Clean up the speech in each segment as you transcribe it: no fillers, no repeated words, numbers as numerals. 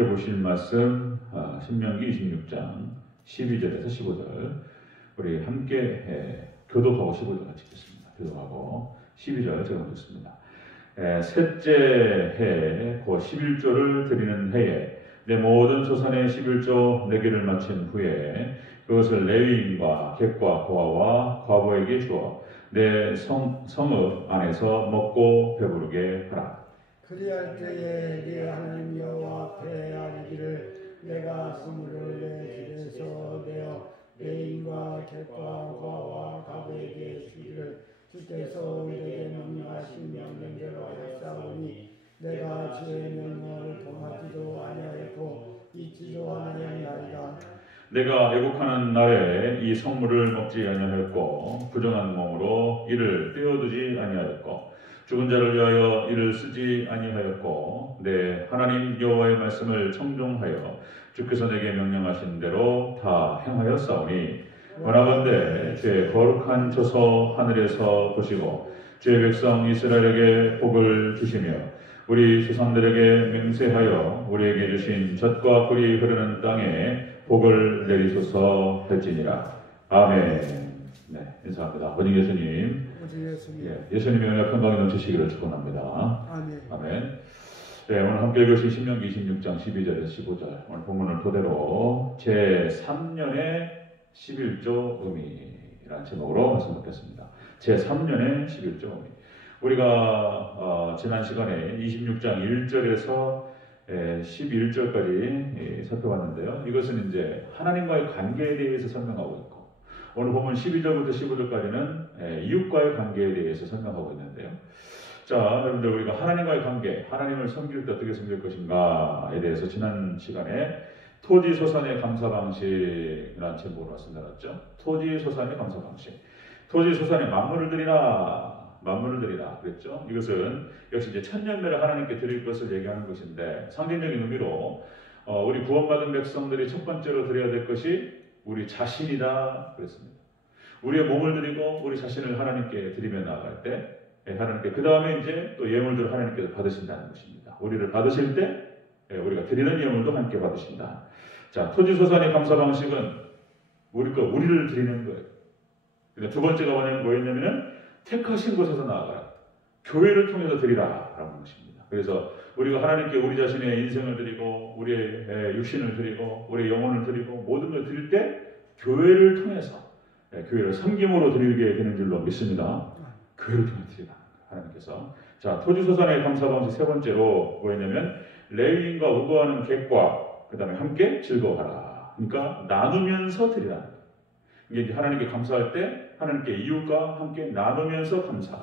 함께 보실 말씀 신명기 26장 12절에서 15절 우리 함께 교독하고 15절 같이 읽겠습니다. 교독하고 12절 제가 읽습니다. 셋째 해 곧 11조를 드리는 해에 내 모든 소산의 11조 내기를 마친 후에 그것을 레위인과 객과 고아와 과부에게 주어 내 성읍 안에서 먹고 배부르게 하라. 그리할 때에 네 하나님 여호와 앞에 아뢰기를 내가 성물을 내 집에서 내어 레위인과 객과 고아와 과부에게 주기를 주께서 우리에게 명령하신 명령대로 하였사오니 내가 주의 명령을 범하지도 아니하였고 잊지도 아니하였나이다. 내가 애국하는 날에 이 성물을 먹지 아니하였고 부정한 몸으로 이를 떼어두지 아니하였고 죽은 자를 위하여 이를 쓰지 아니하였고 내 하나님 여호와의 말씀을 청종하여 주께서 내게 명령하신 대로 다 행하였사오니 원하건대 주의 거룩한 처소 하늘에서 보시고 주의 백성 이스라엘에게 복을 주시며 우리 조상들에게 맹세하여 우리에게 주신 젖과 꿀이 흐르는 땅에 복을 내리소서 할지니라. 아멘. 네, 인사합니다. 아버지 예수님. 예수님의 은혜 평강이 넘치시기를 축원합니다. 아멘. 아멘. 네, 오늘 함께 읽으신 신명기 26장 12절에서 15절 오늘 본문을 토대로 제3년의 11조 의미라는 제목으로 말씀 듣겠습니다. 제3년의 11조 의미. 우리가 지난 시간에 26장 1절에서 11절까지 살펴봤는데요. 이것은 이제 하나님과의 관계에 대해서 설명하고 있고 오늘 보면 12절부터 15절까지는 이웃과의 관계에 대해서 설명하고 있는데요. 자, 여러분들 우리가 하나님과의 관계, 하나님을 섬길 때 어떻게 섬길 것인가에 대해서 지난 시간에 토지소산의 감사 방식이라는 제목으로 말씀드렸죠. 토지소산의 감사 방식. 토지소산의 만물을 드리라 그랬죠. 이것은 역시 이제 천년매를 하나님께 드릴 것을 얘기하는 것인데 상징적인 의미로 우리 구원받은 백성들이 첫 번째로 드려야 될 것이 우리 자신이다 그랬습니다. 우리의 몸을 드리고 우리 자신을 하나님께 드리며 나아갈 때 하나님께 그 다음에 이제 또 예물들을 하나님께서 받으신다는 것입니다. 우리를 받으실 때 우리가 드리는 예물도 함께 받으신다. 자, 토지소산의 감사 방식은 우리를 드리는 거예요. 그러니까 두 번째가 뭐였냐면은 택하신 곳에서 나아가라. 교회를 통해서 드리라라는 것입니다. 그래서 우리가 하나님께 우리 자신의 인생을 드리고 우리의 육신을 드리고 우리의 영혼을 드리고 모든 걸 드릴 때 교회를 통해서 교회를 섬김으로 드리게 되는 줄로 믿습니다. 교회를 통해 드리라 하나님께서. 자, 토지소산의 감사 방식 세 번째로 뭐였냐면 레위인과 우거하는 객과 그 다음에 함께 즐거워하라. 그러니까 나누면서 드리라. 이게 이제 하나님께 감사할 때 하나님께 이웃과 함께 나누면서 감사.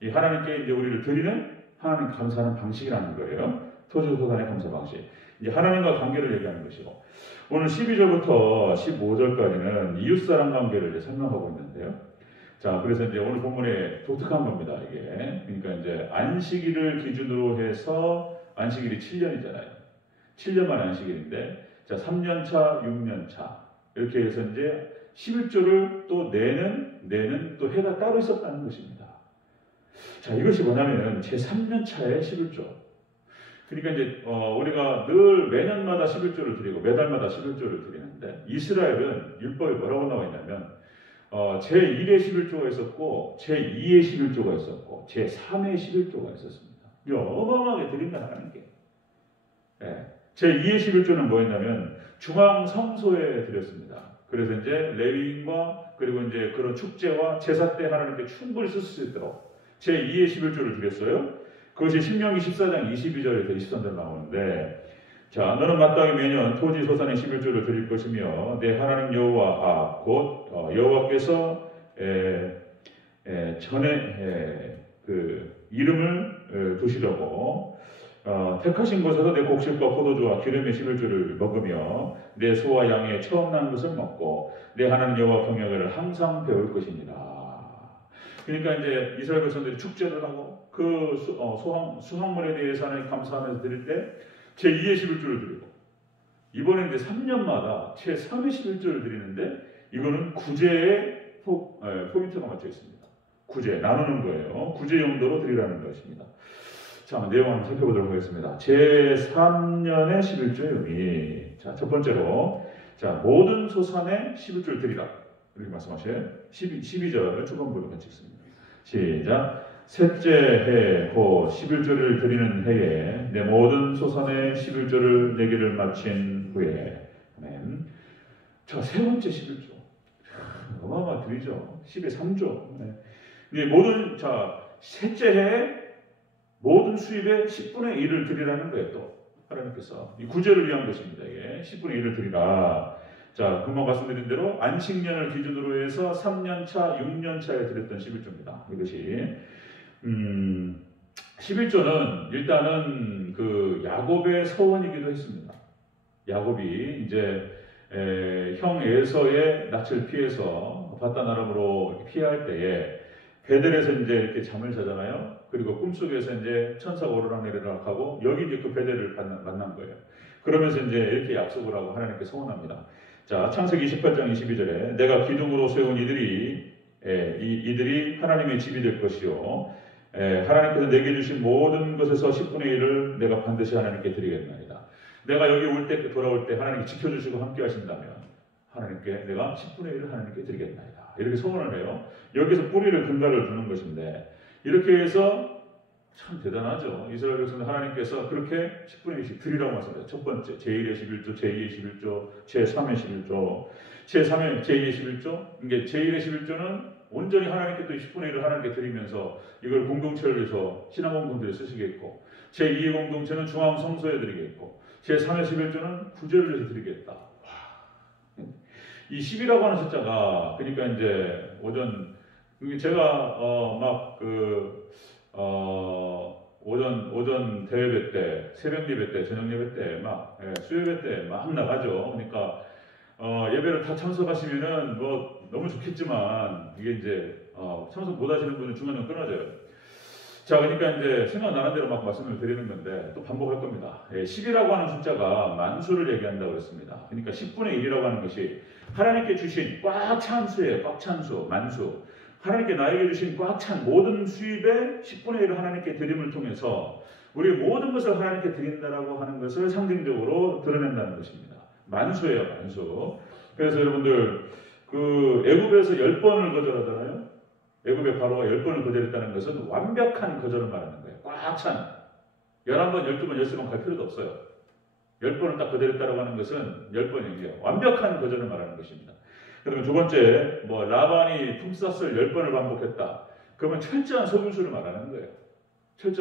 이 하나님께 이제 우리를 드리는 하나님 감사하는 방식이라는 거예요. 토지소산의 감사 방식. 이제 하나님과 관계를 얘기하는 것이고 오늘 12절부터 15절까지는 이웃사람 관계를 이제 설명하고 있는데요. 자, 그래서 이제 오늘 본문에 독특한 겁니다. 이게 그러니까 이제 안식일을 기준으로 해서 안식일이 7년이잖아요. 7년 만에 안식일인데 자 3년 차, 6년 차 이렇게 해서 이제 11조를 또 내는 또 해가 따로 있었다는 것입니다. 자, 이것이 뭐냐면 제3년 차의 11조. 그러니까 이제 우리가 늘 매년마다 11조를 드리고 매달마다 11조를 드리는데 이스라엘은 율법에 뭐라고 나와 있냐면 제1의 11조가 있었고 제2의 11조가 있었고 제3의 11조가 있었습니다. 이거 어마어마하게 드린다 하나님께. 제2의 11조는 뭐였냐면 중앙 성소에 드렸습니다. 그래서 이제 레위인과 그리고 이제 그런 축제와 제사 때 하나님께 충분히 쓸 수 있도록 제2의 11조를 드렸어요. 그것이 신명기 14장 22절에서 23절 나오는데 자, 너는 마땅히 매년 토지 소산의 11조를 드릴 것이며 내 하나님 여호와 곧 여호와께서 전에 그 이름을 두시려고 택하신 곳에서 내 곡식과 포도주와 기름의 11조를 먹으며 내 소와 양의 처음 난 것을 먹고 내 하나님 여호와 경영을 항상 배울 것입니다. 그러니까 이제 이스라엘 백성들이 축제를 하고 그 수확물에 대해서 하나님 감사하면서 드릴 때 제2의 11조를 드리고 이번에 이제 3년마다 제3의 11조를 드리는데 이거는 구제에 포인트가 맞춰 있습니다. 구제, 나누는 거예요. 구제 용도로 드리라는 것입니다. 자, 내용 한번 살펴보도록 하겠습니다. 제3년의 11조의 의미. 자, 첫 번째로, 자, 모든 소산의 11조를 드리라. 이렇게 말씀하셔요. 12절 초반부로 같이 읽습니다. 시작. 셋째 해 곧 11조를 드리는 해에 내 모든 소산의 11조를 내기를 마친 후에. 아멘. 자, 세 번째 11조. 어마어마 드리죠. 10의 3조. 네. 모든, 자, 셋째 해에 모든 수입의 10분의 1을 드리라는 거예요. 또 하나님께서 이 구제를 위한 것입니다. 이게 10분의 1을 드리라. 자, 금방 말씀드린 대로 안식년을 기준으로 해서 3년차, 6년차에 드렸던 11조입니다. 이것이 11조는 일단은 그 야곱의 서원이기도 했습니다. 야곱이 이제 형 에서의 낯을 피해서 바단 아람으로 피할 때에 베델에서 이제 이렇게 잠을 자잖아요. 그리고 꿈속에서 이제 천사가 오르락내리락 하고 여기 이제 그 베델을 만난 거예요. 그러면서 이제 이렇게 약속을 하고 하나님께 소원합니다. 자, 창세기 28장 22절에 내가 기둥으로 세운 이들이 하나님의 집이 될 것이요. 하나님께서 내게 주신 모든 것에서 10분의 1을 내가 반드시 하나님께 드리겠나이다. 내가 여기 돌아올 때 하나님께 지켜주시고 함께 하신다면 하나님께 내가 10분의 1을 하나님께 드리겠나이다. 이렇게 소원을 해요. 여기서 뿌리를 근간을 두는 것인데 이렇게 해서 참 대단하죠. 이스라엘 백성들 하나님께서 그렇게 10분의 1씩 드리라고 말씀하셨어요. 첫 번째 제1의 11조, 제2의 11조, 제3의 11조, 제3의 제2의 11조. 이게 제1의 11조는 온전히 하나님께 또 10분의 1을 하나님께 드리면서 이걸 공동체를 위해서 신앙 공동체에 쓰시겠고, 제2의 공동체는 중앙 성소에 드리겠고, 제3의 11조는 구제를 위해서 드리겠다. 이 10이라고 하는 숫자가 그러니까 이제 제가 오전 대회배 때, 새벽 예배 때, 저녁 예배 때, 수요예배 때 막 나가죠. 그러니까 예배를 다 참석하시면은 뭐 너무 좋겠지만 이게 이제 참석 못 하시는 분은 중간에 끊어져요. 자, 그러니까 이제 생각나는 대로 막 말씀을 드리는 건데 또 반복할 겁니다. 10이라고 하는 숫자가 만수를 얘기한다고 했습니다. 그러니까 10분의 1이라고 하는 것이 하나님께 주신 꽉 찬 수예요. 꽉 찬 수, 만수. 하나님께 나에게 주신 꽉 찬 모든 수입의 10분의 1을 하나님께 드림을 통해서 우리 모든 것을 하나님께 드린다라고 하는 것을 상징적으로 드러낸다는 것입니다. 만수예요, 만수. 그래서 여러분들 그 애굽에서 10번을 거절하잖아요. 애굽의 바로가 10번을 거절했다는 것은 완벽한 거절을 말하는 거예요. 꽉 찬. 11번, 12번, 13번 갈 필요도 없어요. 10번을 딱 거절했다고 하는 것은 10번이에요. 완벽한 거절을 말하는 것입니다. 그러면 두 번째, 라반이 품삯을 10번을 반복했다. 그러면 철저한 속임수를 말하는 거예요.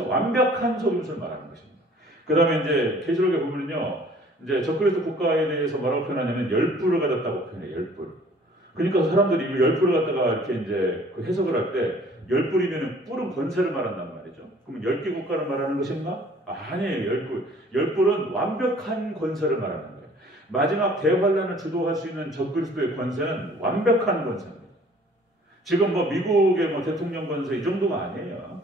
완벽한 속임수를 말하는 것입니다. 그 다음에 이제 계시록에 보면요, 이제 적그리스도 국가에 대해서 뭐라고 표현하냐면 10불을 가졌다고 표현해요. 10불. 그러니까 사람들이 이 10불을 갖다가 이렇게 이제 그 해석을 할 때 10불이면 뿔은 권세를 말한단 말이죠. 그러면 10개 국가를 말하는 것인가? 아니에요. 10불. 10불은 완벽한 권세를 말하는 거예요. 마지막 대환란을 주도할 수 있는 적그리스도의 권세는 완벽한 권세입니다. 지금 미국의 대통령 권세 이 정도가 아니에요.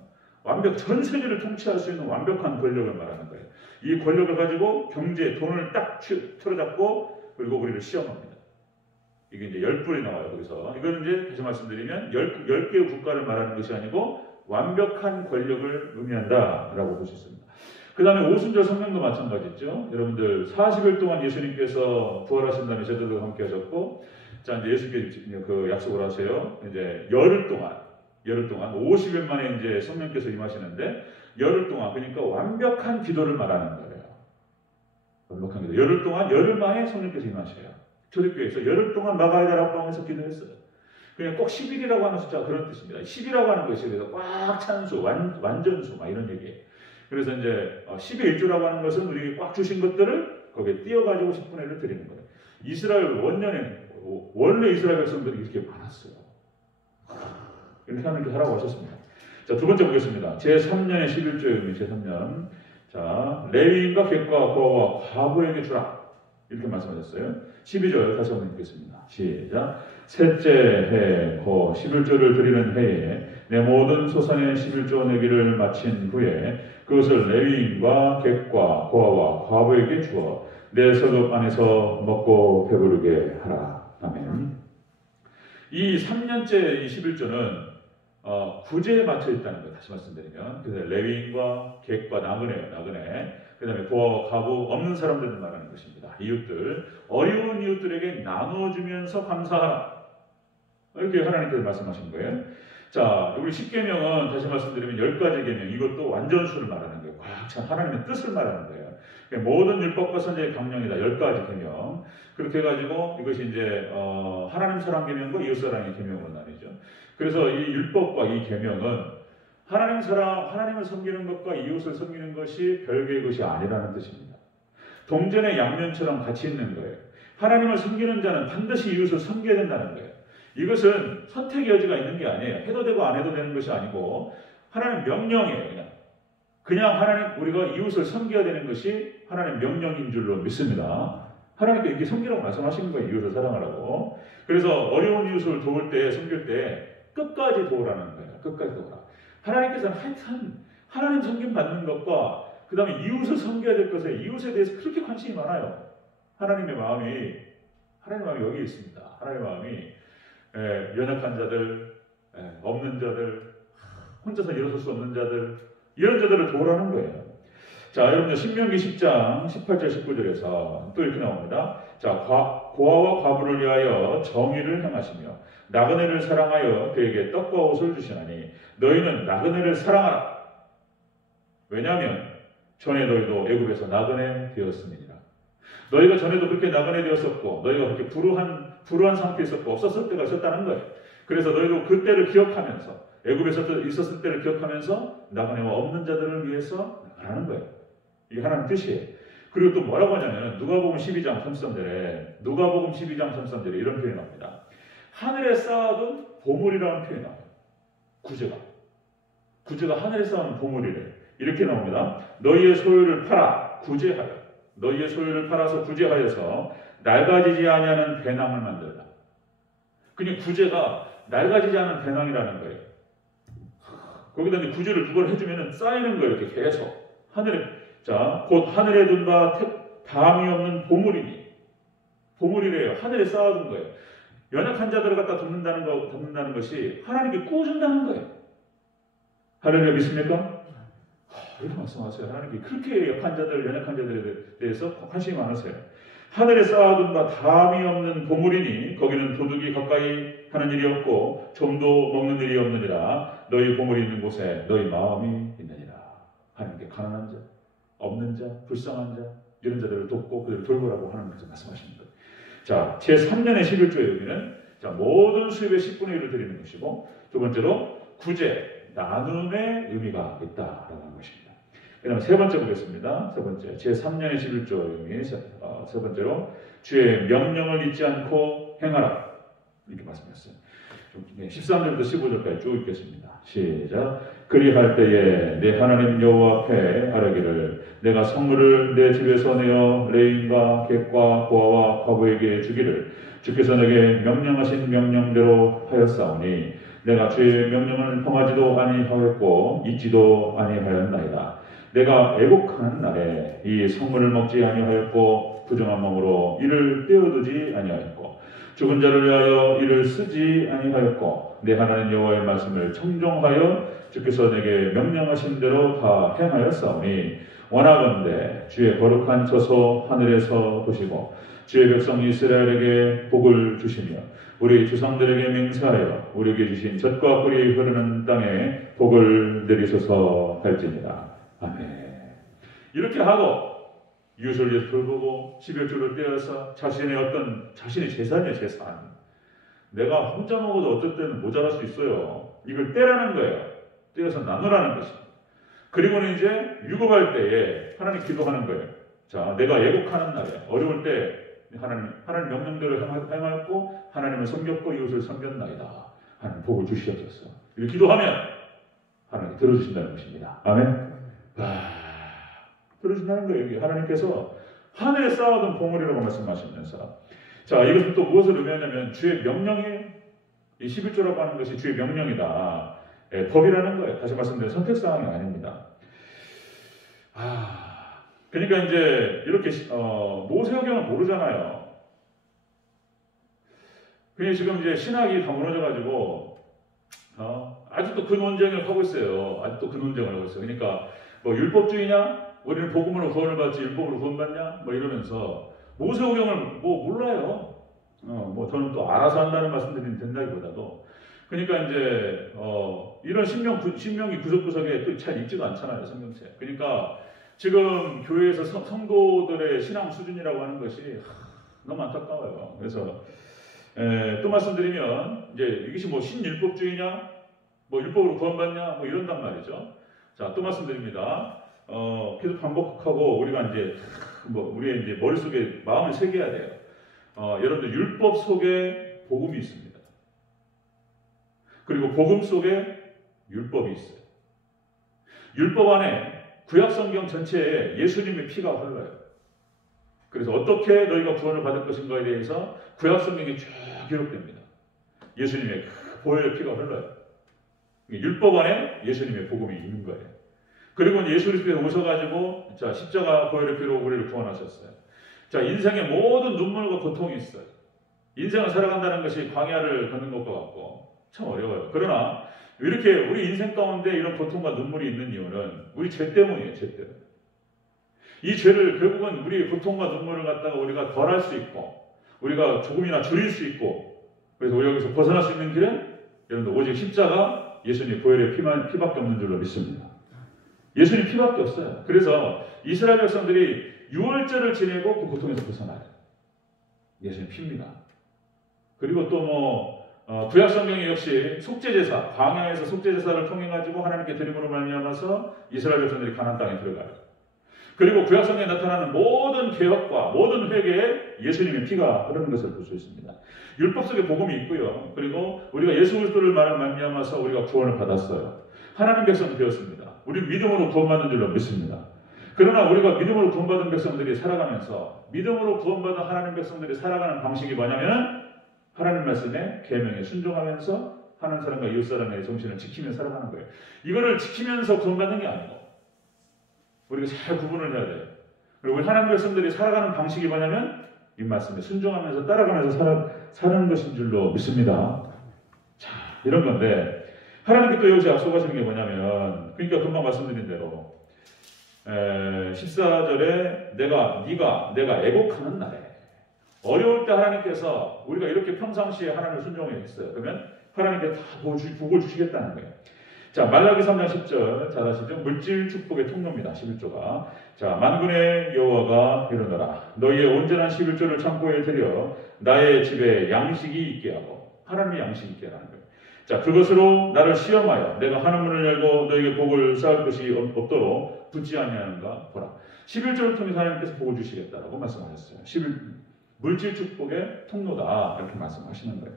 전 세계를 통치할 수 있는 완벽한 권력을 말하는 거예요. 이 권력을 가지고 경제, 돈을 딱 틀어잡고 그리고 우리를 시험합니다. 이게 이제 10불이 나와요. 거기서. 이거는 이제 다시 말씀드리면 10개의 국가를 말하는 것이 아니고 완벽한 권력을 의미한다라고 볼 수 있습니다. 그 다음에 오순절 성령도 마찬가지죠. 여러분들 40일 동안 예수님께서 부활하신 다음에 제자들과 함께 하셨고, 자, 이제 예수님께 그 약속을 하세요. 이제 열흘 동안 50일 만에 이제 성령께서 임하시는데, 열흘 동안, 그러니까 완벽한 기도를 말하는 거예요. 완벽한 기도. 열흘 만에 성령께서 임하셔요. 초대교회에서 열흘 동안 마가의 다락방에서 기도했어요. 그냥 꼭 10일이라고 하는 숫자가 그런 뜻입니다. 10이라고 하는 것이 그래서 꽉 찬 수, 완전수, 이런 얘기예요. 그래서 이제 10의 1조라고 하는 것은 우리에게 꽉 주신 것들을 거기에 띄어가지고 10분의 1을 드리는 거예요. 이스라엘 원래 이스라엘 백성들이 이렇게 많았어요. 이렇게 하라고 하셨습니다. 자, 두 번째 보겠습니다. 제3년의 11조의 의미, 제3년. 자, 레위인과 객과 고아와 과부에게 주라. 이렇게 말씀하셨어요. 12절 다시 한번 읽겠습니다. 시작. 셋째 해 고 11조를 드리는 해에 내 모든 소산의 11조 내기를 마친 후에 그것을 레위인과 객과 고아와 과부에게 주어 내 서급 안에서 먹고 배부르게 하라. 아멘. 이 3년째 이 11조는 구제에 맞춰 있다는 거 다시 말씀드리면, 그래서 레위인과 객과 나그네예요. 나그네. 그 다음에 고아와 과부 없는 사람들을 말하는 것입니다. 이웃들, 어려운 이웃들에게 나눠주면서 감사하라. 이렇게 하나님께서 말씀하신 거예요. 자, 우리 10계명은 다시 말씀드리면 10가지 계명, 이것도 완전수를 말하는 거예요. 꽉 찬 하나님의 뜻을 말하는 거예요. 그러니까 모든 율법과 선지의 강령이다. 10가지 계명. 그렇게 해가지고 이것이 이제 하나님 사랑 계명과 이웃 사랑의 계명으로 나뉘죠. 그래서 이 율법과 이 계명은 하나님 사랑, 하나님을 섬기는 것과 이웃을 섬기는 것이 별개의 것이 아니라는 뜻입니다. 동전의 양면처럼 같이 있는 거예요. 하나님을 섬기는 자는 반드시 이웃을 섬겨야 된다는 거예요. 이것은 선택의 여지가 있는 게 아니에요. 해도 되고 안 해도 되는 것이 아니고 하나님 명령이에요. 그냥 하나님, 우리가 이웃을 섬겨야 되는 것이 하나님 명령인 줄로 믿습니다. 하나님께 이렇게 섬기라고 말씀하시는 거예요. 이웃을 사랑하라고. 그래서 어려운 이웃을 도울 때, 섬길 때 끝까지 도우라는 거예요. 끝까지 도우라. 하나님께서는 하여튼 하나님 섬김 받는 것과 그 다음에 이웃을 섬겨야 될 것에 이웃에 대해서 그렇게 관심이 많아요. 하나님의 마음이 여기 있습니다. 하나님의 마음이 연약한 자들, 없는 자들, 혼자서 일어설 수 없는 자들, 이런 자들을 도우라는 거예요. 자, 여러분들 신명기 10장 18절 19절에서 또 이렇게 나옵니다. 자, 고아와 과부를 위하여 정의를 행하시며 나그네를 사랑하여 그에게 떡과 옷을 주시나니 너희는 나그네를 사랑하라. 왜냐하면 전에 너희도 애굽에서 나그네 되었음이니라. 너희가 전에도 그렇게 나그네 되었었고 너희가 그렇게 불우한 상태에 있었고 없었을 때가 있었다는 거예요. 그래서 너희도 그때를 기억하면서 애굽에서 있었을 때를 기억하면서 나그네와 없는 자들을 위해서 나가는 거예요. 이게 하나님 뜻이에요. 그리고 또 뭐라고 하냐면 누가복음 12장 33절에 이런 표현이 나옵니다. 하늘에 쌓아둔 보물이라는 표현이 나와요. 구제가 하늘에 쌓아둔 보물이래. 이렇게 나옵니다. 너희의 소유를 팔아 구제하여 너희의 소유를 팔아서 구제하여서 낡아지지 아니하는 배낭을 만들라. 그냥 구제가 낡아지지 않은 배낭이라는 거예요. 거기다 이제 구제를 그걸 해주면 쌓이는 거예요. 이렇게 계속 곧 하늘에 둔 바 다함이 없는 보물이래요. 하늘에 쌓아둔 거예요. 연약한 자들을 갖다 돕는다는 것이 하나님께 꾸준다는 거예요. 할렐루야 믿습니까? 이런 말씀하세요. 하나님께 그렇게 연약한 자들에 대해서 관심이 많으세요. 하늘에 쌓아둔 바 다함이 없는 보물이니 거기는 도둑이 가까이 하는 일이 없고 좀도 먹는 일이 없느니라. 너희 보물이 있는 곳에 너희 마음이 있느니라. 하나님께 가난한 자, 없는 자, 불쌍한 자 이런 자들을 돕고 그들을 돌보라고 하나님께서 말씀하시는 거예요. 자, 제3년의 11조의 의미는 모든 수입의 10분의 1을 드리는 것이고 두 번째로 구제, 나눔의 의미가 있다라고 하는 것입니다. 그 다음에 세 번째 보겠습니다. 세 번째, 제3년의 11조의 의미 세 번째로 주의 명령을 잊지 않고 행하라 이렇게 말씀했어요. 13절부터 15절까지 쭉 읽겠습니다. 시작. 그리할 때에 내 하나님 여호와 앞에 아뢰기를 내가 성물을 내 집에서 내어 레인과 객과 고아와 과부에게 주기를 주께서 내게 명령하신 명령대로 하였사오니 내가 주의 명령을 범하지도 아니하였고 잊지도 아니하였나이다. 내가 애곡하는 날에 이 성물을 먹지 아니하였고 부정한 몸으로 이를 떼어두지 아니하였고 죽은 자를 위하여 이를 쓰지 아니하였고 내 하나님 여호와의 말씀을 청종하여 주께서 내게 명령하신 대로 다 행하였사오니 원하건대 주의 거룩한 처소 하늘에서 보시고 주의 백성 이스라엘에게 복을 주시며 우리 조상들에게 맹세하여 우리에게 주신 젖과 꿀이 흐르는 땅에 복을 내리소서 할지니라. 아멘. 이렇게 하고 이웃을 위해서 돌보고 11조를 떼어서 자신의 재산이에요. 재산. 내가 혼자 먹어도 어떨 때는 모자랄 수 있어요. 이걸 떼라는 거예요. 떼어서 나누라는 것입니다. 그리고는 이제 유급할 때에 하나님 기도하는 거예요. 자, 내가 애곡하는 날에 어려울 때 하나님 명령대로 행하였고 하나님을 섬겼고 이웃을 섬겼나이다. 하나님 복을 주시옵소서. 이렇게 기도하면 하나님 들어주신다는 것입니다. 아멘. 들어주신다는 거예요. 여기 하나님께서 하늘에 쌓아둔 보물이라고 말씀하시면서 자, 이것은 또 무엇을 의미하냐면 주의 명령이 이 11조라고 하는 것이 주의 명령이다. 법이라는 거예요. 다시 말씀드리면 선택사항이 아닙니다. 그러니까 이제 이렇게 모세오경을 모르잖아요. 그냥 지금 이제 신학이 다 무너져가지고 아직도 그 논쟁을 하고 있어요. 아직도 그 논쟁을 하고 있어요. 그러니까 뭐 율법주의냐? 우리는 복음으로 구원을 받지 율법으로 구원받냐? 뭐 이러면서 모세오경을 뭐 몰라요. 뭐 저는 또 알아서 한다는 말씀드리면 된다기보다도 그러니까 이제 이런 신명기 구석구석에 또 잘 읽지도 않잖아요, 성경책. 그러니까 지금 교회에서 성도들의 신앙 수준이라고 하는 것이 너무 안타까워요. 그래서 또 말씀드리면 이제 이것이 뭐 신율법주의냐, 뭐 율법으로 구원받냐, 뭐 이런단 말이죠. 자, 또 말씀드립니다. 계속 반복하고 우리가 이제 뭐 우리의 이제 머릿속에 마음을 새겨야 돼요. 여러분들 율법 속에 복음이 있습니다. 그리고 복음 속에 율법이 있어요. 율법 안에 구약 성경 전체에 예수님의 피가 흘러요. 그래서 어떻게 너희가 구원을 받을 것인가에 대해서 구약 성경이 쭉 기록됩니다. 예수님의 보혈의 피가 흘러요. 율법 안에 예수님의 복음이 있는 거예요. 그리고 예수 그리스도에 오셔가지고 자 십자가 보혈의 피로 우리를 구원하셨어요. 자 인생의 모든 눈물과 고통이 있어요. 인생을 살아간다는 것이 광야를 걷는 것과 같고 참 어려워요. 그러나 이렇게 우리 인생 가운데 이런 고통과 눈물이 있는 이유는 우리 죄 때문이에요. 죄 때문에. 이 죄를 결국은 우리의 고통과 눈물을 갖다가 우리가 덜 할 수 있고 우리가 조금이나 줄일 수 있고 그래서 우리 여기서 벗어날 수 있는 길은 여러분들 오직 십자가 예수님 보혈의 피밖에 없는 줄로 믿습니다. 예수님 피밖에 없어요. 그래서 이스라엘 백성들이 유월절을 지내고 그 고통에서 벗어나요. 예수님 피입니다. 그리고 또 구약 성경에 역시 속죄제사, 광야에서 속죄제사를 통해 가지고 하나님께 드림으로 말미암아서 이스라엘 백성들이 가나안 땅에 들어가요. 그리고 구약 성경에 나타나는 모든 개혁과 모든 회개에 예수님의 피가 흐르는 것을 볼 수 있습니다. 율법 속에 복음이 있고요. 그리고 우리가 예수 그리스도를 말미암아서 우리가 구원을 받았어요. 하나님 백성이 되었습니다. 우리 믿음으로 구원받는 줄로 믿습니다. 그러나 우리가 믿음으로 구원받은 백성들이 살아가면서 믿음으로 구원받은 하나님 백성들이 살아가는 방식이 뭐냐면 하나님 말씀에 계명에 순종하면서 하나님 사람과 이웃 사람의 정신을 지키며 살아가는 거예요. 이거를 지키면서 구원받는 게 아니고 우리가 잘 구분을 해야 돼요. 그리고 우리 하나님 백성들이 살아가는 방식이 뭐냐면 이 말씀에 순종하면서 따라가면서 사는 것인 줄로 믿습니다. 자, 이런 건데 하나님께 또 여기서 약속하시는 게 뭐냐면 그러니까 금방 말씀드린 대로 14절에 내가 애곡하는 날에 어려울 때 하나님께서 우리가 이렇게 평상시에 하나님을 순종해 있어요. 그러면 하나님께 다 복을 주시겠다는 거예요. 자, 말라기 3장 10절 잘 아시죠? 물질 축복의 통로입니다. 11조가. 자, 만군의 여호와가 이르노라. 너희의 온전한 11조를 창고에 들여 나의 집에 양식이 있게 하고 하나님의 양식이 있게 하는 거예요. 자, 그것으로 나를 시험하여 내가 하늘문을 열고 너희에게 복을 쌓을 것이 없도록 붙지 아니하는가 보라. 11조를 통해서 하나님께서 복을 주시겠다라고 말씀하셨어요. 물질 축복의 통로다 이렇게 말씀하시는 거예요.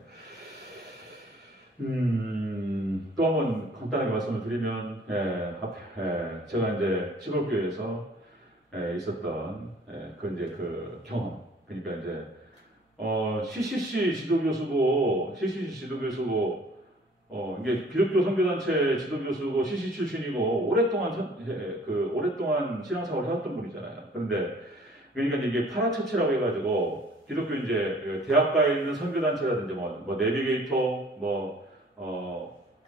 또 한번 간단하게 말씀을 드리면 제가 이제 시골교회에서 있었던 그 경험 그러니까 이제 CCC 지도교수고 이게 기독교 선교단체 지도교수고 CCC 출신이고 오랫동안 신앙생활을 해왔던 분이잖아요. 그런데 그러니까 이게 파라처치라고 해가지고 기독교 이제 대학가에 있는 선교단체라든지 뭐 내비게이터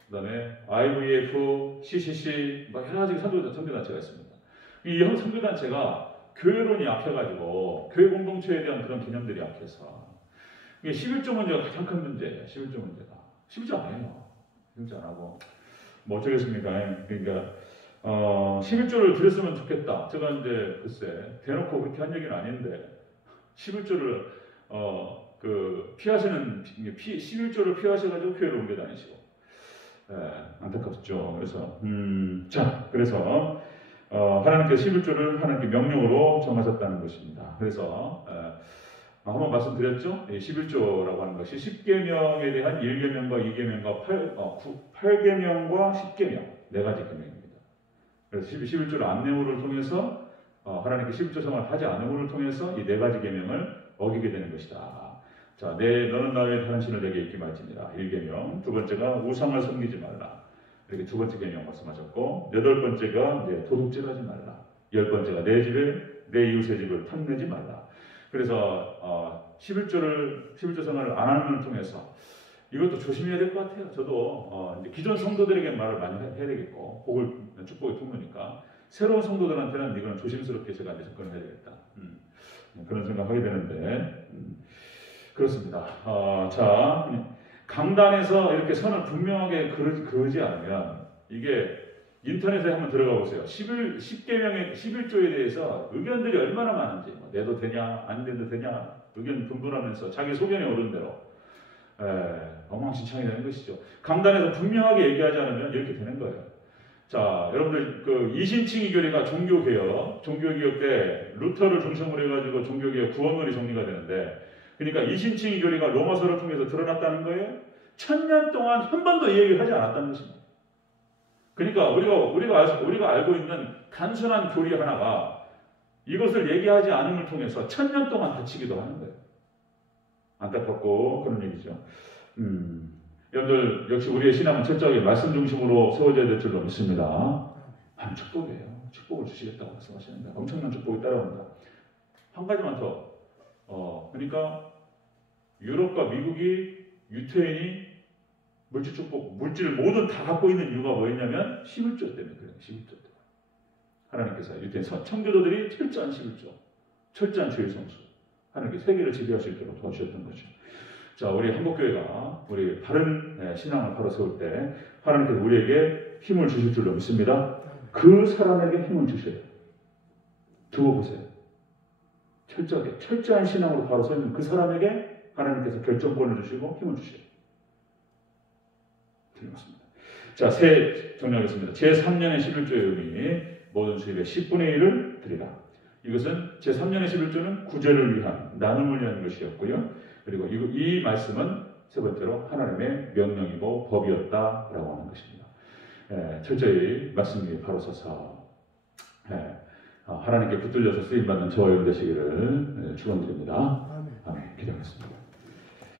그다음에 IVF, CCC 뭐 여러 가지 선교단체가 있습니다. 이 선교단체가 교회론이 약해가지고 교회 공동체에 대한 그런 개념들이 약해서 이게 11조 문제가 가장 큰 문제예요. 11조 문제가 11조 안 해요. 11조 안 하고 뭐 어쩌겠습니까? 그러니까 11조를 드렸으면 좋겠다. 제가 이제 글쎄 대놓고 그렇게 한 얘기는 아닌데 11조를 피하시는 11조를 피하셔가지고 교회를 옮겨 다니시고 안타깝죠. 그래서 그래서 하나님께서 11조를 하나님께 명령으로 정하셨다는 것입니다. 그래서 한번 말씀드렸죠. 11조라고 하는 것이 10계명에 대한 1계명과 2계명과 8계명과 10계명 네 가지 계명입니다. 그래서 11조를 안내물을 통해서 하나님께 11조 생활을 하지 않음을 통해서 이 네 가지 계명을 어기게 되는 것이다. 자, 너는 나의 다른 신을 내게 잊지 말지니라. 1계명. 두 번째가 우상을 섬기지 말라. 이렇게 두 번째 계명 말씀하셨고, 여덟 번째가 도둑질하지 말라. 열 번째가 내 이웃의 집을 탐내지 말라. 그래서 11조 생활을 안 하는 걸 통해서 이것도 조심해야 될 것 같아요. 저도 이제 기존 성도들에게 말을 많이 해야 되겠고, 복을 축복의 통로니까 새로운 성도들한테는 이거는 조심스럽게 제가 이제 접근을 해야 되겠다. 그런 생각하게 되는데 그렇습니다. 자, 강단에서 이렇게 선을 분명하게 그러지 않으면 이게 인터넷에 한번 들어가 보세요. 10계명의 11조에 대해서 의견들이 얼마나 많은지, 내도 되냐, 안 돼도 되냐, 의견 분분하면서 자기 소견에 오른 대로 엉망진창이 되는 것이죠. 강단에서 분명하게 얘기하지 않으면 이렇게 되는 거예요. 자, 여러분들 그 이신칭의 교리가 종교개혁 때 루터를 중심으로 해가지고 종교개혁 구원론이 정리가 되는데, 그러니까 이신칭의 교리가 로마서를 통해서 드러났다는 거예요. 1000년 동안 한 번도 이 얘기를 하지 않았다는 것입니다. 그러니까 우리가 알고 있는 단순한 교리 하나가 이것을 얘기하지 않음을 통해서 1000년 동안 다치기도 하는 거예요. 안타깝고 그런 얘기죠. 여러분들 역시 우리의 신앙은 철저하게 말씀 중심으로 세워져야 될 줄로 믿습니다. 하나님 축복이에요. 축복을 주시겠다고 말씀하시는데 엄청난 축복이 따라옵니다. 한 가지만 더. 그러니까 유럽과 미국이 유태인이 물질 축복, 물질을 모두 다 갖고 있는 이유가 뭐였냐면 11조 때문에 그래요. 11조 때문에. 하나님께서 유태인 청교도들이 철저한 11조, 철저한 죄의 성수, 하나님께 세계를 지배할 수 있도록 도와주셨던 거죠. 자, 우리 한국교회가 우리 바른 신앙을 바로 세울 때 하나님께서 우리에게 힘을 주실 줄로 믿습니다. 그 사람에게 힘을 주셔요. 두고 보세요. 철저한 신앙으로 바로 서 있는 그 사람에게 하나님께서 결정권을 주시고 힘을 주셔요. 드리겠습니다. 자, 새 정리하겠습니다. 제3년의 11조의 의미, 모든 수입의 10분의 1을 드리라. 이것은 제3년의 11조는 구제를 위한, 나눔을 위한 것이었고요. 그리고 이 말씀은 세 번째로 하나님의 명령이고 법이었다라고 하는 것입니다. 철저히 말씀 위에 바로 서서 하나님께 붙들려서 쓰임받는 저와 여러분 되시기를 축원드립니다.